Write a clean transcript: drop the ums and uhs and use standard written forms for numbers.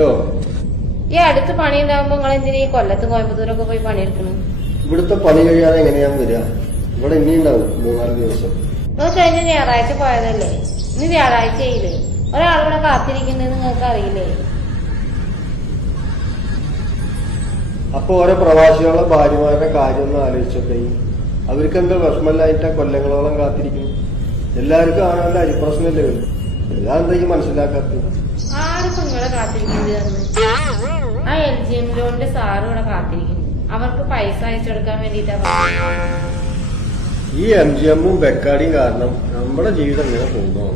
Hello, ഈ അടുത്ത് പണി ഉണ്ടാകുമ്പോ നിങ്ങൾ എന്തിനാ ഈ കൊല്ലത്തും കോയമ്പത്തൂരൊക്കെ പോയി പണിയെടുക്കണം? ഇവിടുത്തെ പണി കഴിയാതെ എങ്ങനെയാ വരിക? ഇവിടെ ഇനി ഉണ്ടാവും 3-4 ദിവസം. നിങ്ങൾ കഴിഞ്ഞ ഞായറാഴ്ച പോയതല്ലേ, ഇന്ന് വ്യാഴാഴ്ചയില്ലേ? ഒരാളിവിടെ കാത്തിരിക്കുന്നത് നിങ്ങൾക്ക് അറിയില്ലേ? അപ്പൊ ഓരോ പ്രവാസികളെ ഭാര്യമാരുടെ കാര്യം ഒന്ന് ആലോചിച്ചൊക്കെ അവർക്ക് എന്താ വിഷമല്ലായിട്ടാ കൊല്ലങ്ങളോളം കാത്തിരിക്കുന്നു? എല്ലാവർക്കും ആണല്ലോ അരിപ്രശ്നല്ലേ വരും. ഇതാന്താ ഈ മനസ്സിലാക്കാത്തത്? ആർക്കും നിങ്ങളെ കാത്തിരിക്കുന്നത് ആ LGM ലോണിന്റെ സാറ് ഇവിടെ കാത്തിരിക്കുന്നു. അവർക്ക് പൈസ അയച്ചെടുക്കാൻ വേണ്ടിട്ടാ. ഈ MGM ഉം ബെക്കാടിയും കാരണം നമ്മുടെ ജീവിതം ഇങ്ങനെ പോകുന്നു.